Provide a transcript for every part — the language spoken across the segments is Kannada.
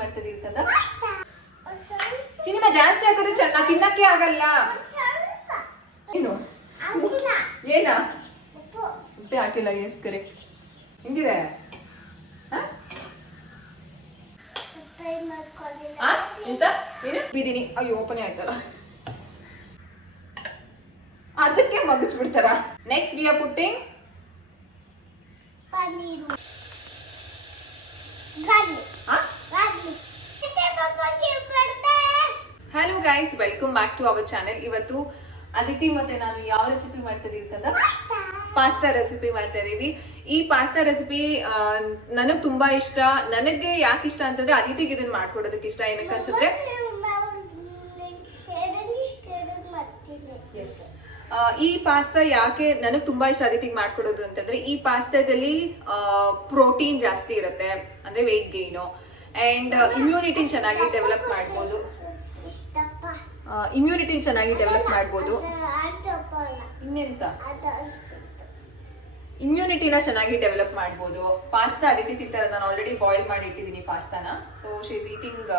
ಮಾಡ್ತಾ ಇದೀವಿ ಕಂದ. ಸಿನಿಮಾ ಜಾಸ್ತಿ ಹಾಕಿದ್ರೆ ಚೆನ್ನಾಗಿ ತಿನ್ನಕ್ಕೆ ಆಗಲ್ಲ. ಏನು ಏನ ಉಪ್ಪೆ ಹಾಕಿಲ್ಲ. Yes correct. ಹಿಂಗಿದೆ ಎಂತ ಏನು ಬಿದ್ದೀನಿ. ಅಯ್ಯೋ ಓಪನ್ ಆಯ್ತಲ್ಲ, ಅದಕ್ಕೆ ಮಗಚ್ಬಿಡ್ತಾರ. Next we are putting hello guys, welcome back to our channel. ಇವತ್ತು ಅದಿತಿ ಮತ್ತೆ ನಾನು ಯಾವ ರೆಸಿಪಿ ಮಾಡ್ತಾ ಇದೀವಿ ಅಂತ ಪಾಸ್ತಾ ರೆಸಿಪಿ ಮಾಡ್ತಾ ಇದೀವಿ. ಈ ಪಾಸ್ತಾ ರೆಸಿಪಿ ನನಗ್ ತುಂಬಾ ಇಷ್ಟ. ನನಗೆ ಯಾಕೆ ಇಷ್ಟ ಅಂತಂದ್ರೆ ಅದಿತಿಗೆ ಇದನ್ನ ಮಾಡ್ಕೊಡೋದಕ್ಕೆ ಇಷ್ಟ. ಏನಕ್ಕಂತಂದ್ರೆ ಎಸ್ ಈ ಪಾಸ್ತಾ ಯಾಕೆ ನನಗೆ ತುಂಬಾ ಇಷ್ಟ ಅದಿತಿಗೆ ಮಾಡ್ಕೊಡೋದು ಅಂತಂದ್ರೆ ಈ ಪಾಸ್ತಾದಲ್ಲಿ ಪ್ರೋಟೀನ್ ಜಾಸ್ತಿ ಇರುತ್ತೆ, ಅಂದ್ರೆ ವೆಯ್ಟ್ ಗೇನು ಅಂಡ್ ಇಮ್ಯುನಿಟಿ ಚೆನ್ನಾಗಿ ಡೆವಲಪ್ ಮಾಡ್ಬೋದು. ಇನ್ನೆಂತ ಇಮ್ಯುನಿಟಿನ ಚೆನ್ನಾಗಿ ಡೆವಲಪ್ ಮಾಡ್ಬೋದು. ಪಾಸ್ತಾ ಅದಿತಿ ತಿಂತಾರೆ. ನಾನು ಆಲ್ರೆಡಿ ಬಾಯ್ಲ್ ಮಾಡಿ ಇಟ್ಟಿದ್ದೀನಿ ಪಾಸ್ತಾನ. So she is eating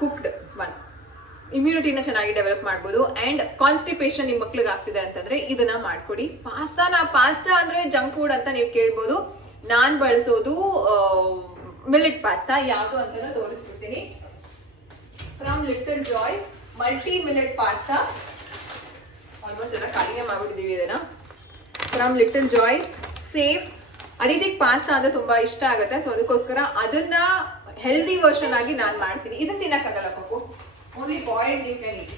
cooked one. ಇಮ್ಯುನಿಟಿನ ಚೆನ್ನಾಗಿ ಡೆವಲಪ್ ಮಾಡ್ಬೋದು. ಅಂಡ್ ಕಾನ್ಸ್ಟಿಪೇಷನ್ ನಿಮ್ಮ ಮಕ್ಳಿಗೆ ಆಗ್ತಿದೆ ಅಂತಂದ್ರೆ ಇದನ್ನ ಮಾಡ್ಕೊಡಿ. ಪಾಸ್ತಾ ಅಂದ್ರೆ ಜಂಕ್ ಫುಡ್ ಅಂತ ನೀವು ಕೇಳ್ಬೋದು. ನಾನ್ ಬಳಸೋದು ಮಿಲೆಟ್ ಪಾಸ್ತಾ. ಯಾವುದು ಅಂತ ತೋರಿಸ್ಬಿಡ್ತೀನಿ. From Little Joys multi millet pasta. Almost ಎಲ್ಲ ಖಾಲಿನೇ ಮಾಡ್ಬಿಟ್ಟಿದೀವಿ ಇದನ್ನ. From Little Joys safe. ಅದಿತಿಗೆ ಪಾಸ್ತಾ ಅಂದ್ರೆ ತುಂಬಾ ಇಷ್ಟ ಆಗುತ್ತೆ. ಸೊ ಅದಕ್ಕೋಸ್ಕರ ಅದನ್ನ ಹೆಲ್ದಿ ವರ್ಷನ್ ಆಗಿ ನಾನು ಮಾಡ್ತೀನಿ. ಇದನ್ನ ತಿನ್ನಕ್ಕಾಗಲ್ಲ ಪಪ್ಪು, only boiled you can eat.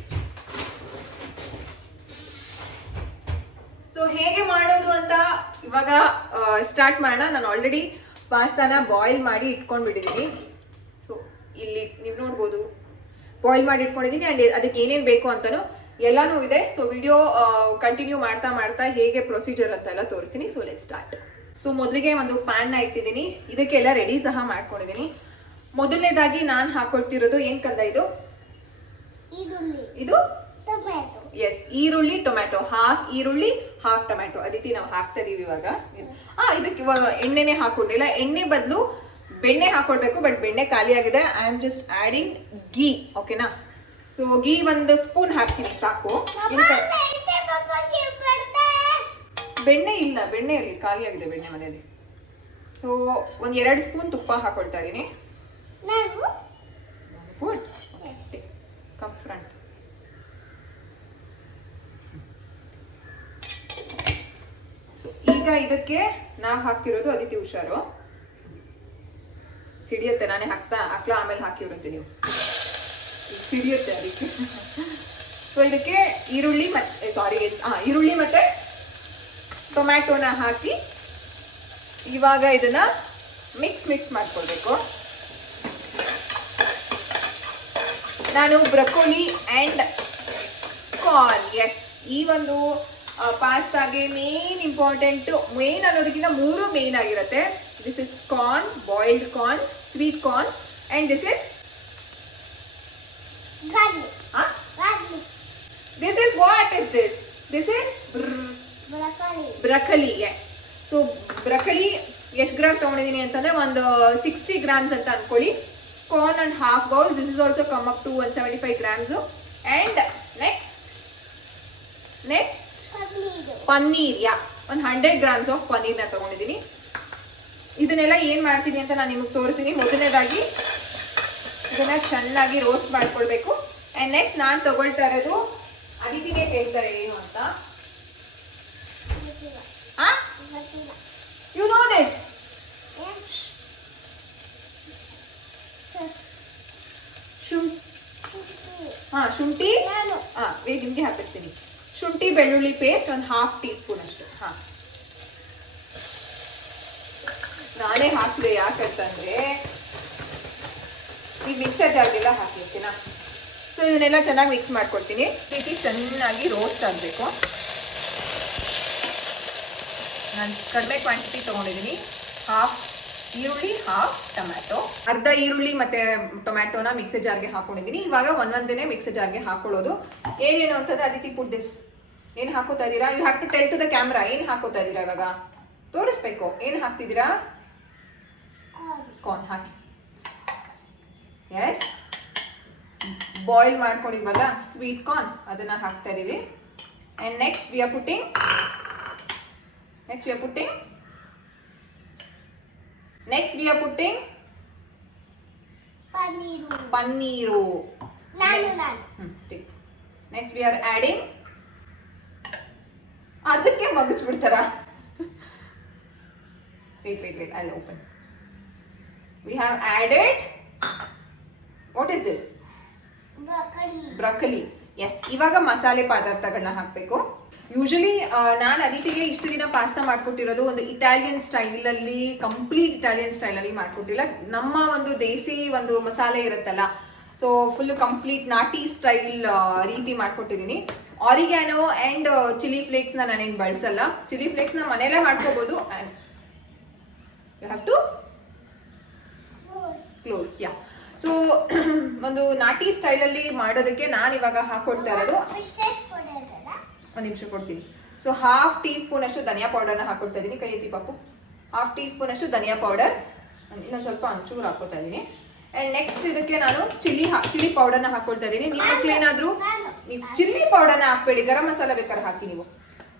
So ಹೇಗೆ ಮಾಡೋದು ಅಂತ ಇವಾಗ ಸ್ಟಾರ್ಟ್ ಮಾಡೋಣ. ನಾನು ಆಲ್ರೆಡಿ ಪಾಸ್ತಾನ ಬಾಯ್ಲ್ ಮಾಡಿ ಇಟ್ಕೊಂಡ್ಬಿಟ್ಟಿದ್ದೀನಿ. ಸೊ ಇಲ್ಲಿ ನೀವು ನೋಡ್ಬೋದು ಬಾಯ್ಲ್ ಮಾಡಿ ಇಟ್ಕೊಂಡಿದ್ದೀನಿ. ಅಂಡ್ ಅದಕ್ಕೆ ಏನೇನು ಬೇಕು ಅಂತಾನು ಎಲ್ಲಾನು ಇದೆ. ಸೊ ವಿಡಿಯೋ ಕಂಟಿನ್ಯೂ ಮಾಡ್ತಾ ಮಾಡ್ತಾ ಹೇಗೆ ಪ್ರೊಸೀಜರ್ ಅಂತ ಎಲ್ಲ ತೋರಿಸ್ತೀನಿ. So let start. ಸೊ ಮೊದಲಿಗೆ ಒಂದು ಪ್ಯಾನ್ನ ಇಟ್ಟಿದ್ದೀನಿ. ಇದಕ್ಕೆಲ್ಲ ರೆಡಿ ಸಹ ಮಾಡ್ಕೊಂಡಿದ್ದೀನಿ. ಮೊದಲನೇದಾಗಿ ನಾನು ಹಾಕೊಳ್ತಿರೋದು ಏನ್ ಕಂದ ಇದು ಎಸ್ ಈರುಳ್ಳಿ ಟೊಮ್ಯಾಟೊ. ಹಾಫ್ ಈರುಳ್ಳಿ ಹಾಫ್ ಟೊಮ್ಯಾಟೊ ಅದಿತಿ ನಾವು ಹಾಕ್ತಾ ಇದೀವಿ ಇವಾಗ. ಇದಕ್ಕೆ ಇವಾಗ ಎಣ್ಣೆನೆ ಹಾಕೊಂಡಿಲ್ಲ. ಎಣ್ಣೆ ಬದಲು ಬೆಣ್ಣೆ ಹಾಕೊಳ್ಬೇಕು. ಬಟ್ ಬೆಣ್ಣೆ ಖಾಲಿ ಆಗಿದೆ. I am just adding ghee. ಓಕೆನಾ? ಸೊ ಗೀ ಒಂದು ಸ್ಪೂನ್ ಹಾಕ್ತೀನಿ ಸಾಕು. ಬೆಣ್ಣೆ ಇಲ್ಲ, ಬೆಣ್ಣೆಯಲ್ಲಿ ಖಾಲಿ ಆಗಿದೆ ಬೆಣ್ಣೆ ಮನೆಯಲ್ಲಿ. ಸೊ ಒಂದ್ 2 ಸ್ಪೂನ್ ತುಪ್ಪ ಹಾಕೊಳ್ತಾ ಇದೀನಿ. Come front. ಸೊ ಈಗ ಇದಕ್ಕೆ ನಾವು ಹಾಕ್ತಿರೋದು ಅದಿತಿ ಹುಷಾರು, ಸಿಡಿಯುತ್ತೆ. ನಾನೇ ಹಾಕ್ಲಾ ಆಮೇಲೆ ಹಾಕಿರುತ್ತೆ ನೀವು, ಸಿಡಿಯುತ್ತೆ ಅದಕ್ಕೆ. ಸೊ ಇದಕ್ಕೆ ಈರುಳ್ಳಿ ಮತ್ತೆ ಟೊಮ್ಯಾಟೋನ ಹಾಕಿ ಇವಾಗ ಇದನ್ನ ಮಿಕ್ಸ್ ಮಾಡ್ಕೊಳ್ಬೇಕು. ನಾನು ಬ್ರೊಕೊಲಿ ಅಂಡ್ ಕಾರ್ನ್, ಎಸ್ ಈ ಒಂದು ಪಾಸ್ತಾಗೆ ಮೇನ್ ಇಂಪಾರ್ಟೆಂಟ್, ಮೇನ್ ಅನ್ನೋದಕ್ಕಿಂತ 3 ಮೇನ್ ಆಗಿರುತ್ತೆ. This is corn, boiled corn, sweet corn and this is broccoli. Yes. So broccoli ಎಷ್ಟು ಗ್ರಾಮ್ ತಗೊಂಡಿದ್ದೀನಿ ಅಂತಂದ್ರೆ ಒಂದು 60 ಗ್ರಾಮ್ಸ್ ಅಂತ ಅನ್ಕೊಳ್ಳಿ. Corn and half bowl. This is also come up to 175 grams. And next paneer. Yeah, 100 grams of paneer na ತಗೊಂಡಿದ್ದೀನಿ. ಇದನ್ನೆಲ್ಲ ಏನ್ ಮಾಡ್ತೀನಿ ಅಂತ ನಾನು ನಿಮಗೆ ತೋರಿಸ್ತೀನಿ. ಮೊದಲನೇದಾಗಿ ಇದನ್ನ ಚೆನ್ನಾಗಿ ರೋಸ್ಟ್ ಮಾಡ್ಕೊಳ್ಬೇಕು. ಅಂಡ್ ನೆಕ್ಸ್ಟ್ ನಾನು ತಗೊಳ್ತಾ ಇರೋದು ಅದಿತಿಗೆ ಕೇಳ್ತಾರೆ ಏನು ಅಂತ. You know this. ಶುಂಠಿ ನಿಮ್ಗೆ ಹಾಕಿಸ್ತೀನಿ. ಶುಂಠಿ ಬೆಳ್ಳುಳ್ಳಿ ಪೇಸ್ಟ್ ಒಂದು 1/2 ಟೀ ಸ್ಪೂನ್ ಅಷ್ಟು. ನಾನೇ ಹಾಕಿದೆ. ಯಾಕಂತಂದ್ರೆ ಈ ಮಿಕ್ಸರ್ ಜಾರ್ಗೆಲ್ಲ ಹಾಕಿರ್ತೀನ. ಸೊ ಇದನ್ನೆಲ್ಲ ಚೆನ್ನಾಗಿ ಮಿಕ್ಸ್ ಮಾಡ್ಕೊಳ್ತೀನಿ. ರೀತಿ ಚೆನ್ನಾಗಿ ರೋಸ್ಟ್ ಆಗಬೇಕು. ನಾನು ಕಡಿಮೆ ಕ್ವಾಂಟಿಟಿ ತೊಗೊಂಡಿದ್ದೀನಿ. ಹಾಫ್ ಈರುಳ್ಳಿ ಹಾಫ್ ಟೊಮ್ಯಾಟೊ. ಅರ್ಧ ಈರುಳ್ಳಿ ಮತ್ತೆ ಟೊಮ್ಯಾಟೋನ ಮಿಕ್ಸರ್ ಜಾರ್ಗೆ ಹಾಕೊಂಡಿದ್ದೀನಿ. ಇವಾಗ ಒಂದೊಂದೇ ಮಿಕ್ಸರ್ ಜಾರ್ಗೆ ಹಾಕೊಳ್ಳೋದು. ಏನೇನು ಅಂತಂದ್ರೆ ಅದಿತಿ ಪುಟ್ ದಿಸ್. ಏನ್ ಹಾಕೋತಾ ಇದ್ದೀರಾ? You have to tell to the camera. ಏನ್ ಹಾಕೋತಾ ಇದ್ದೀರಾ ಇವಾಗ ತೋರಿಸ್ಬೇಕು. ಏನ್ ಹಾಕ್ತಿದ್ದೀರಾ? ಕಾರ್ನ್ ಹಾಕಿ. ಎಸ್, ಬಾಯ್ಲ್ ಮಾಡ್ಕೊಂಡಿದ್ವಲ್ಲ ಸ್ವೀಟ್ ಕಾರ್ನ್, ಅದನ್ನ ಹಾಕ್ತಾ ಇದೀವಿ. And next we are putting paneer. Next we are adding, ಅದಕ್ಕೆ ಮಗಚ್ಬಿಡ್ತಾರ. wait, I'll open. We have added, what is this? Broccoli. Yes, ಇವಾಗ ಮಸಾಲೆ ಪದಾರ್ಥಗಳನ್ನ ಹಾಕಬೇಕು. ಯೂಶಲಿ ನಾನು ಅದಿತಿಗೆ ಇಷ್ಟು ದಿನ ಪಾಸ್ತಾ ಮಾಡ್ಕೊಟ್ಟಿರೋದು ಒಂದು ಇಟಾಲಿಯನ್ ಸ್ಟೈಲಲ್ಲಿ, ಕಂಪ್ಲೀಟ್ ಇಟಾಲಿಯನ್ ಸ್ಟೈಲಲ್ಲಿ ಮಾಡ್ಕೊಟ್ಟಿಲ್ಲ. ನಮ್ಮ ಒಂದು ದೇಸಿ ಒಂದು ಮಸಾಲೆ ಇರುತ್ತಲ್ಲ, ಸೊ ಫುಲ್ ಕಂಪ್ಲೀಟ್ ನಾಟಿ ಸ್ಟೈಲ್ ರೀತಿ ಮಾಡ್ಕೊಟ್ಟಿದ್ದೀನಿ. ಆರಿಗ್ಯಾನೋ ಆ್ಯಂಡ್ ಚಿಲ್ಲಿ ಫ್ಲೇಕ್ಸ್ನ ನಾನೇನು ಬಳಸಲ್ಲ. ಚಿಲ್ಲಿ ಫ್ಲೇಕ್ಸ್ನ ಮನೆಯಲ್ಲೇ ಮಾಡ್ಕೋಬೋದು. You have to close. Yeah, so ಒಂದು ನಾಟಿ ಸ್ಟೈಲಲ್ಲಿ ಮಾಡೋದಕ್ಕೆ ನಾನು ಇವಾಗ ಹಾಕೊಡ್ತಾ ಇರೋದು, ಒಂದು ನಿಮಿಷ ಕೊಡ್ತೀನಿ. ಸೊ 1/2 ಟೀ ಸ್ಪೂನ್ ಅಷ್ಟು ಧನಿಯಾ ಪೌಡರ್ನ ಹಾಕೊಡ್ತಾ ಇದ್ದೀನಿ. ಕೈ ಎತ್ತಿ ಪಾಪು. 1/2 ಟೀ ಸ್ಪೂನ್ ಅಷ್ಟು ಧನಿಯಾ ಪೌಡರ್, ಇನ್ನೊಂದು ಸ್ವಲ್ಪ ಒಂಚೂರು ಹಾಕೋತಾ ಇದ್ದೀನಿ. ಆ್ಯಂಡ್ ನೆಕ್ಸ್ಟ್ ಇದಕ್ಕೆ ನಾನು ಚಿಲ್ಲಿ ಪೌಡರ್ನ ಹಾಕೊಳ್ತಾ ಇದ್ದೀನಿ. ನಿಮ್ಮ ಮಕ್ಕಳೇನಾದರೂ ನೀವು ಚಿಲ್ಲಿ ಪೌಡರ್ನ ಹಾಕ್ಬೇಡಿ, ಗರಂ ಮಸಾಲ ಬೇಕಾದ್ರೆ ಹಾಕಿ ನೀವು.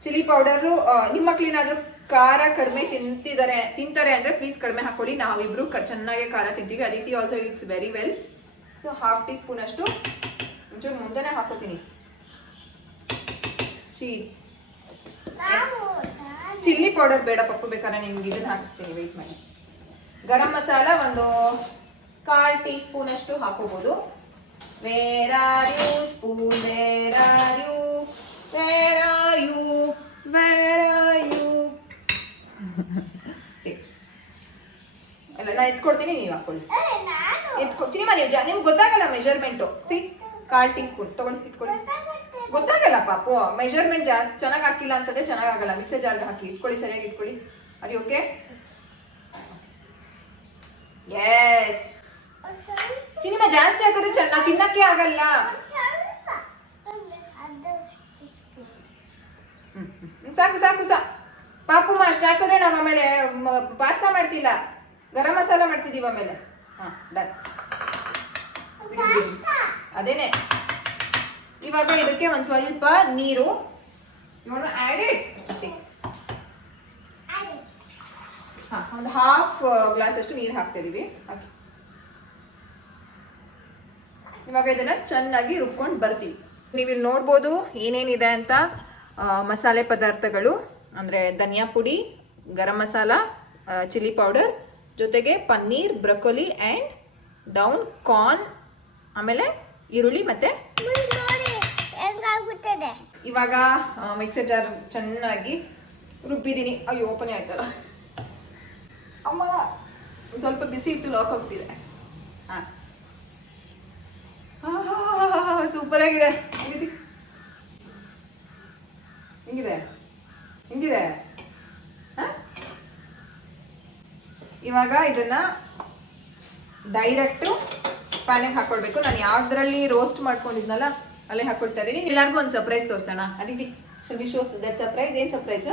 ಚಿಲ್ಲಿ ಪೌಡರು ನಿಮ್ಮ ಮಕ್ಕಳೇನಾದರೂ ಖಾರ ಕಡಿಮೆ ತಿಂತಾರೆ ಅಂದರೆ ಪ್ಲೀಸ್ ಕಡಿಮೆ ಹಾಕೊಳ್ಳಿ. ನಾವಿಬ್ರು ಚೆನ್ನಾಗೆ ಖಾರ ತಿಂತೀವಿ. Aditi also it's very well. So 1/2 tea spoon ಅಷ್ಟು ಒಂಚೂರು ಮುಂದೆನೇ ಹಾಕೋತೀನಿ ಚೀಸ್. ಚಿಲ್ಲಿ ಪೌಡರ್ ಬೇಡ ಪಪ್ಪು, ಬೇಕಾದ್ರೆ ನಿಮ್ಗೆ ಇದನ್ನ ಹಾಕಿಸ್ತೀನಿ, ವೆಯ್ಟ್ ಮಾಡಿ. ಗರಂ ಮಸಾಲ ಒಂದು 1/4 ಟೀ ಸ್ಪೂನ್ ಅಷ್ಟು ಹಾಕೋಬಹುದು. Where are you spoon, where are you, where are you, where are you. ಅಲ್ಲ, ನಾನು ಎತ್ಕೊಡ್ತೀನಿ, ನೀವು ಹಾಕೊಳ್ಳಿ. ಎತ್ಕೊಡ್ತೀನಿ ನಿಮ್ಗೆ ಗೊತ್ತಾಗಲ್ಲ ಮೆಜರ್ಮೆಂಟು. 1/4 ಟೀ ಸ್ಪೂನ್ ತಗೊಂಡು ಇಟ್ಕೊಳ್ಳಿ. ಗೊತ್ತಾಗಲ್ಲ ಪಾಪು, ಮೆಜರ್ಮೆಂಟ್ ಚೆನ್ನಾಗಿ ಹಾಕಿಲ್ಲ ಅಂತಂದ್ರೆ ಚೆನ್ನಾಗಾಗಲ್ಲ. ಮಿಕ್ಸರ್ ಜಾರ್ಗೆ ಹಾಕಿ ಇಟ್ಕೊಳ್ಳಿ, ಸರಿಯಾಗಿ ಇಟ್ಕೊಳ್ಳಿ. ಅರಿ ಓಕೆ. ಎಸ್, ಚಿನಿಮಾ ಜಾಸ್ತಿ ಹಾಕಿದ್ರೆ ಚೆನ್ನಾಗಿ ತಿನ್ನಕ್ಕೆ ಆಗಲ್ಲ. ಸಾಕು ಸಾಕು ಸಾ ಪಾಪು, ಅಷ್ಟು ಹಾಕಿದ್ರೆ ನಾವು ಆಮೇಲೆ ಪಾಸ್ತಾ ಮಾಡ್ತಿಲ್ಲ, ಗರಂ ಮಸಾಲ ಮಾಡ್ತಿದೀವಿ ಆಮೇಲೆ. ಹಾಂ, ಡನ್. ಅದೇನೆ. ಇವಾಗ ಇದಕ್ಕೆ ಒಂದು ಸ್ವಲ್ಪ ನೀರು, ಇವನು ಆ್ಯಡ್ ಇಟ್. ಹಾಂ, ಒಂದು 1/2 ಗ್ಲಾಸ್ ಅಷ್ಟು ನೀರು ಹಾಕ್ತಿದೀವಿ. ಹಾಕಿ ಇವಾಗ ಇದನ್ನ ಚೆನ್ನಾಗಿ ರುಬ್ಕೊಂಡು ಬರ್ತೀವಿ. ನೀವಿಲ್ಲಿ ನೋಡ್ಬೋದು ಏನೇನಿದೆ ಅಂತ. ಮಸಾಲೆ ಪದಾರ್ಥಗಳು ಅಂದರೆ ಧನಿಯಾ ಪುಡಿ, ಗರಂ ಮಸಾಲ, ಚಿಲ್ಲಿ ಪೌಡರ್, ಜೊತೆಗೆ paneer, broccoli and down corn, ಆಮೇಲೆ ಈರುಳ್ಳಿ ಮತ್ತೆ. ಇವಾಗ ಮಿಕ್ಸರ್ ಜಾರ್ ಚೆನ್ನಾಗಿ ರುಬ್ಬಿದ್ದೀನಿ. ಅಯ್ಯೋ, ಓಪನೇ ಆಯ್ತಲ್ಲ ಅಮ್ಮ, ಒಂದು ಸ್ವಲ್ಪ ಬಿಸಿ ಇತ್ತು, ಲಾಕ್ ಹೋಗ್ತಿದೆ. ಹಾಂ, ಸೂಪರ್ ಆಗಿದೆ. ಹೆಂಗಿದೆ ಇವಾಗ ಇದನ್ನ ಡೈರೆಕ್ಟು ಪ್ಯಾನಿಗೆ ಹಾಕೊಳ್ಬೇಕು. ನಾನು ಯಾವ್ದ್ರಲ್ಲಿ ರೋಸ್ಟ್ ಮಾಡ್ಕೊಂಡಿದ್ನಲ್ಲ ಅಲ್ಲೇ ಹಾಕೊಳ್ತಾ ಇದ್ದೀನಿ. ಎಲ್ಲರಿಗೂ ಒಂದು ಸರ್ಪ್ರೈಸ್ ತೋರಿಸೋಣ. Aditi, shall we show that surprise? ಏನು surprise?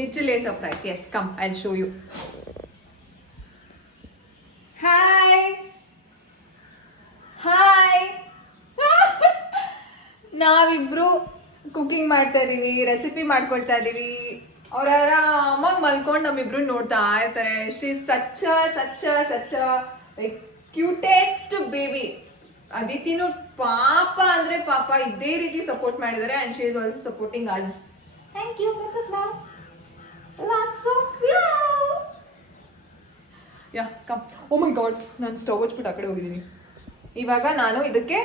Little a surprise. Yes, come, I will show you. Hi hi. ನಾವಿಬ್ರು ಕುಕಿಂಗ್ ಮಾಡ್ತಾ ಇದೀವಿ, ರೆಸಿಪಿ ಮಾಡ್ಕೊಳ್ತಾ ಇದೀವಿ. ಅವ್ರ ಆರಾಮಾಗಿ ಮಲ್ಕೊಂಡು ನಮ್ಮಿಬ್ರು ನೋಡ್ತಾ ಇರ್ತಾರೆ. She such a like cutest baby. ಅದಿತಿನೂ ಪಾಪ ಅಂದ್ರೆ ಪಾಪ ಇದೇ ರೀತಿ ಸಪೋರ್ಟ್ ಮಾಡಿದ್ದಾರೆ. And she is also supporting us. Thank you. Lots of love. Yeah, come. Oh my god, ನಾನು ಸ್ಟವ್ ಹಚ್ಬಿಟ್ಟು ಆ ಕಡೆ ಹೋಗಿದ್ದೀನಿ. ಇವಾಗ ನಾನು ಇದಕ್ಕೆ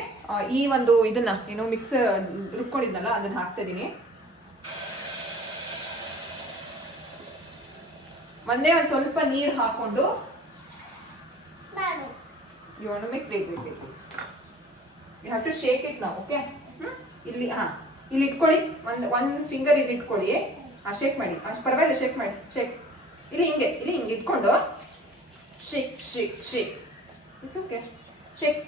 ಈ ಒಂದು ಇದನ್ನ ಏನೋ ಮಿಕ್ಸರ್ ರುಬ್ಕೊಂಡಿದ್ನಲ್ಲ ಅದನ್ನ ಹಾಕ್ತಾ ಇದ್ದೀನಿ. ಒಂದೇ ಒಂದು ಸ್ವಲ್ಪ ನೀರು ಹಾಕೊಂಡು you want to mix. wait. You have to shake it now, okay? ಇಲ್ಲಿ ಇಲ್ಲಿ ಇಟ್ಕೊಳ್ಳಿ. ಒಂದು ಫಿಂಗರ್ ಇಲ್ಲಿ ಇಟ್ಕೊಳ್ಳಿ. ಶೇಕ್ ಮಾಡಿ, ಅಷ್ಟು ಪರವಾಗಿಲ್ಲ, ಶೇಕ್ ಮಾಡಿ. ಇಲ್ಲಿ ಹಿಂಗೆ ಇಟ್ಕೊಂಡು shake. It's okay. Shake.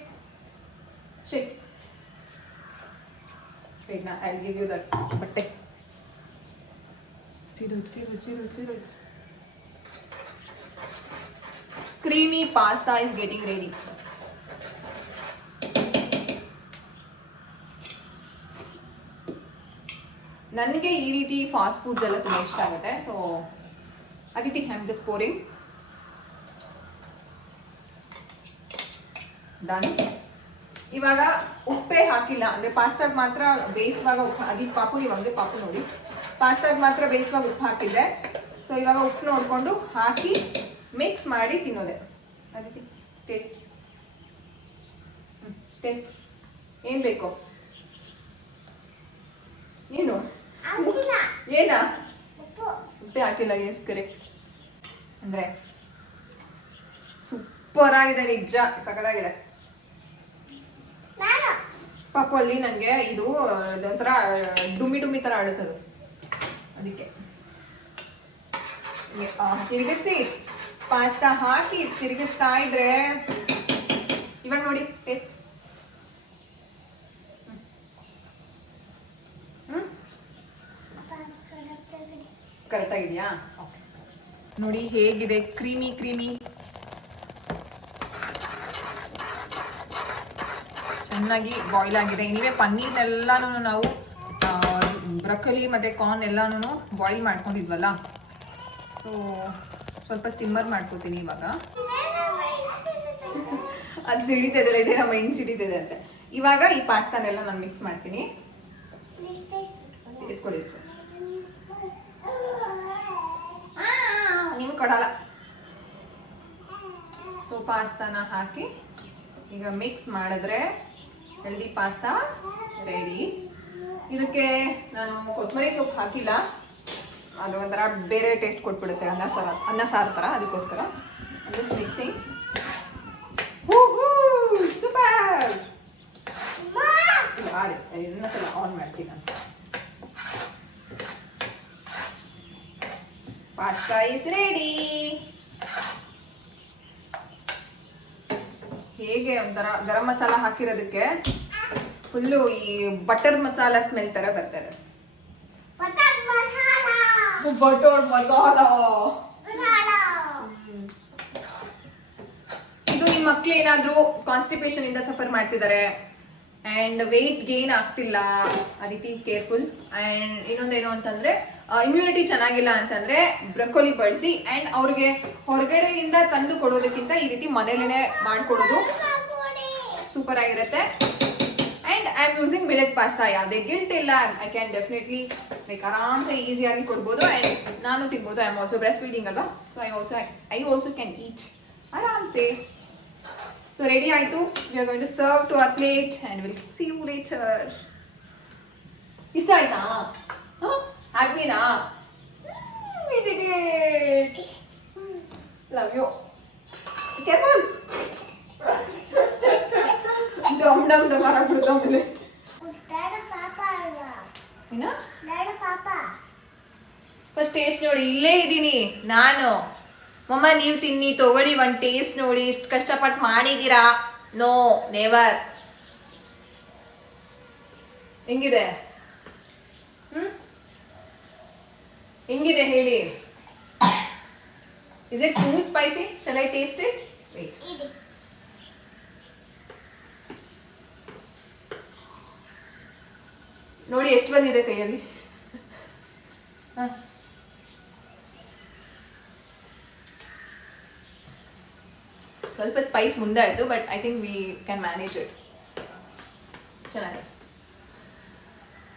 wait, now I'll give you that ಬಟ್ಟೆ. see that. Creamy pasta is getting ready. ನನಗೆ ಈ ರೀತಿ ಫಾಸ್ಟ್ ಫುಡ್ಸ್ ಎಲ್ಲ ತುಂಬ ಇಷ್ಟ ಆಗುತ್ತೆ. So Aditi, I am just pouring. Done. ಇವಾಗ ಉಪ್ಪೇ ಹಾಕಿಲ್ಲ ಅಂದರೆ ಪಾಸ್ತಾಗ ಮಾತ್ರ ಬೇಯಿಸುವಾಗ ಉಪ್ಪು, ಅದಿತಿ ಪಾಪು ಇವಾಗ ಪಾಪು ನೋಡಿ, ಪಾಸ್ತಾಗ ಮಾತ್ರ ಬೇಯಿಸುವಾಗ ಉಪ್ಪು ಹಾಕಿದ್ದೆ. ಸೊ ಇವಾಗ ಉಪ್ಪು ನೋಡಿಕೊಂಡು ಹಾಕಿ ಮಿಕ್ಸ್ ಮಾಡಿ ತಿನ್ನೋದೆ. ಅದಿತಿ ಟೇಸ್ಟ್, ಟೇಸ್ಟ್ ಏನು ಬೇಕು? ಏನು ಏನಾ? ಉಪ್ಪೆ ಹಾಕಿಲ್ಲ. Yes correct. ಅಂದರೆ ಸೂಪರ್ ಆಗಿದೆ, ನಿಜ ಸಖತ್ತಾಗಿದೆ. ಪಾಪು ಅಲ್ಲಿ ನನಗೆ ಇದು ಒಂಥರ ಡುಮ್ಮಿ ಡುಮ್ಮಿ ಥರ ಆಡುತ್ತದು, ಅದಕ್ಕೆ ತಿರುಗಿಸಿ ಪಾಸ್ತಾ ಹಾಕಿ ತಿರುಗಿಸ್ತಾ ಇದ್ರೆ ಇವಾಗ ನೋಡಿ ಟೇಸ್ಟ್. ಕರೆಕ್ಟ್ ಆಗಿದೆಯಾ? ಓಕೆ, ನೋಡಿ ಹೇಗಿದೆ, ಕ್ರೀಮಿ ಕ್ರೀಮಿ ಚೆನ್ನಾಗಿ ಬಾಯ್ಲ್ ಆಗಿದೆ. ನೀವೇ ಪನ್ನೀರ್ನೆಲ್ಲಾನು ನಾವು ಬ್ರೊಕೊಲಿ ಮತ್ತು ಕಾರ್ನ್ ಎಲ್ಲಾನು ಬಾಯ್ಲ್ ಮಾಡ್ಕೊಂಡಿದ್ವಲ್ಲ, ಸೊ ಸ್ವಲ್ಪ ಸಿಮ್ಮರ್ ಮಾಡ್ಕೋತೀನಿ ಇವಾಗ. ಅದು ಸಿಡಿತದಲ್ಲ, ಇದೆ ನಮ್ಮ ಹಿಂಗೆ ಸಿಡಿತಿದೆ ಅಂತ. ಇವಾಗ ಈ ಪಾಸ್ತಾನೆಲ್ಲ ನಾನು ಮಿಕ್ಸ್ ಮಾಡ್ತೀನಿ. ಎತ್ಕೊಳ್ಳಿ, ನಿಮ್ಗೆ ಕೊಡಲ್ಲ. ಸೊ ಪಾಸ್ತಾನ ಹಾಕಿ ಈಗ ಮಿಕ್ಸ್ ಮಾಡಿದ್ರೆ ಹೆಲ್ದಿ ಪಾಸ್ತಾ ರೆಡಿ. ಇದಕ್ಕೆ ನಾನು ಕೊತ್ತಂಬರಿ ಸೊಪ್ಪು ಹಾಕಿಲ್ಲ, ಅದು ಒಂಥರ ಬೇರೆ ಟೇಸ್ಟ್ ಕೊಟ್ಬಿಡುತ್ತೆ ಅನ್ನ ಸಾರು ಥರ, ಅದಕ್ಕೋಸ್ಕರ ಜಸ್ಟ್ ಮಿಕ್ಸಿಂಗ್. ಸೂಪರ್. ಇದನ್ನ ಸಲ ಆನ್ ಮಾಡ್ತೀನಿ ನಾನು. Pasta is ready. ಹೇಗೆ ಒಂಥರ ಗರಂ ಮಸಾಲ ಹಾಕಿರೋದಕ್ಕೆ ಫುಲ್ಲು ಈ ಬಟರ್ ಮಸಾಲ ಸ್ಮೆಲ್ ತರ ಬರ್ತದೆ. ಬಟರ್ ಮಸಾಲ. ಇದು ನಿಮ್ಮ ಮಕ್ಳು ಏನಾದ್ರೂ ಕಾನ್ಸ್ಟಿಪೇಷನ್ ಇಂದ ಸಫರ್ ಮಾಡ್ತಿದ್ದಾರೆ ಅಂಡ್ ವೆಯ್ಟ್ ಗೇನ್ ಆಗ್ತಿಲ್ಲ, ಅದಿತಿ ಕೇರ್ಫುಲ್. ಅಂಡ್ ಇನ್ನೊಂದೇನು ಅಂತಂದ್ರೆ ಇಮ್ಯುನಿಟಿ ಚೆನ್ನಾಗಿಲ್ಲ ಅಂತಂದ್ರೆ ಬ್ರೊಕೊಲಿ ಬಳಸಿ. ಅಂಡ್ ಅವ್ರಿಗೆ ಹೊರಗಡೆಯಿಂದ ತಂದು ಕೊಡೋದಕ್ಕಿಂತ ಈ ರೀತಿ ಮನೇಲೇನೆ ಮಾಡ್ಕೊಡೋದು ಸೂಪರ್ ಆಗಿರುತ್ತೆ. And I am using millet pasta, ಯಾವುದೇ ಗಿಲ್ಟ್ ಇಲ್ಲ. ಐ ಕ್ಯಾನ್ ಡೆಫಿನೆಟ್ಲಿ ಲೈಕ್ ಆರಾಮ್ಸೆ ಈಸಿಯಾಗಿ ಕೊಡ್ಬೋದು ಅಂಡ್ ನಾನು ತಿನ್ಬೋದು. I am also breast feeding ಅಲ್ವಾ, so I also can eat ಆರಾಮ್ಸೆ. ಸೊ ರೆಡಿ ಆಯಿತು. We are going to serve to our plate and will see you later. ಇಷ್ಟ ಆಯ್ತಾ? ಹ್ಯಾಪಿನಾ? We did it. Love you. Careful. ಡಮ್ ಡಮ್ ಡಮ್ ಆಗ್ಬಿಡ್ತು ಆಮೇಲೆ. ಏನ? ಫಸ್ಟ್ ಟೇಸ್ಟ್ ನೋಡಿ. ಇಲ್ಲೇ ಇದ್ದೀನಿ ನಾನು. ಮಮ್ಮ ನೀವು ತಿನ್ನಿ, ತಗೊಳ್ಳಿ, ಒಂದು ಟೇಸ್ಟ್ ನೋಡಿ. ಇಷ್ಟು ಕಷ್ಟಪಟ್ಟು ಮಾಡಿದ್ದೀರಾ? No, never. ಹೆಂಗಿದೆ? ಹೆಂಗಿದೆ ಹೇಳಿ? Is it too spicy? Shall I taste it? Wait. ನೋಡಿ ಎಷ್ಟು ಬಂದಿದೆ ಕೈಯಲ್ಲಿ. ಸ್ವಲ್ಪ ಸ್ಪೈಸ್ ಮುಂದೆ ಆಯಿತು, but I think we can manage it. ಚೆನ್ನಾಗಿದೆ.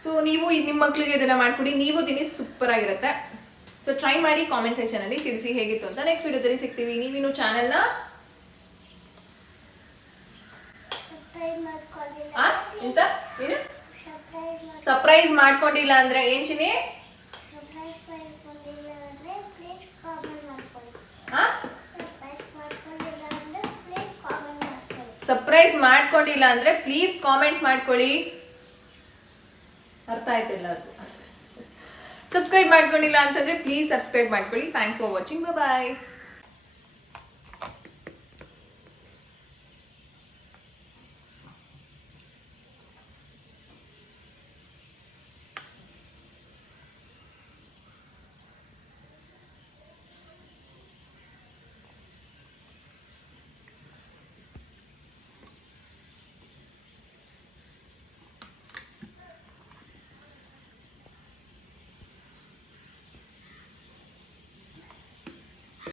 ಸೊ ನೀವು ನಿಮ್ಮ ಮಕ್ಕಳಿಗೆ ಇದನ್ನು ಮಾಡಿಕೊಡಿ, ನೀವು ತಿನ್ನಿ, ಸೂಪರ್ ಆಗಿರುತ್ತೆ. ಸೊ ಟ್ರೈ ಮಾಡಿ, ಕಾಮೆಂಟ್ ಸೆಕ್ಷನಲ್ಲಿ ತಿಳಿಸಿ ಹೇಗಿತ್ತು ಅಂತ. ನೆಕ್ಸ್ಟ್ ವಿಡಿಯೋದಲ್ಲಿ ಸಿಗ್ತೀವಿ. ನೀವಿನ್ನು ಚಾನೆಲ್ನ ಎಂತ ಏನು ಸರ್ಪ್ರೈಸ್ ಮಾಡ್ಕೊಂಡಿಲ್ಲ ಅಂದ್ರೆ ಏನ್ ಚಿನಿ? ಸರ್ಪ್ರೈಸ್ ಮಾಡ್ಕೊಂಡಿಲ್ಲ ಅಂದ್ರೆ ಪ್ಲೀಸ್ ಕಾಮೆಂಟ್ ಮಾಡ್ಕೊಳ್ಳಿ. ಅರ್ಥ ಆಯ್ತಿಲ್ಲ ಅದು. ಸಬ್ಸ್ಕ್ರೈಬ್ ಮಾಡ್ಕೊಂಡಿಲ್ಲ ಅಂತಂದ್ರೆ ಪ್ಲೀಸ್ ಸಬ್ಸ್ಕ್ರೈಬ್ ಮಾಡ್ಕೊಳ್ಳಿ. Thanks for watching. ಬಾಯ್.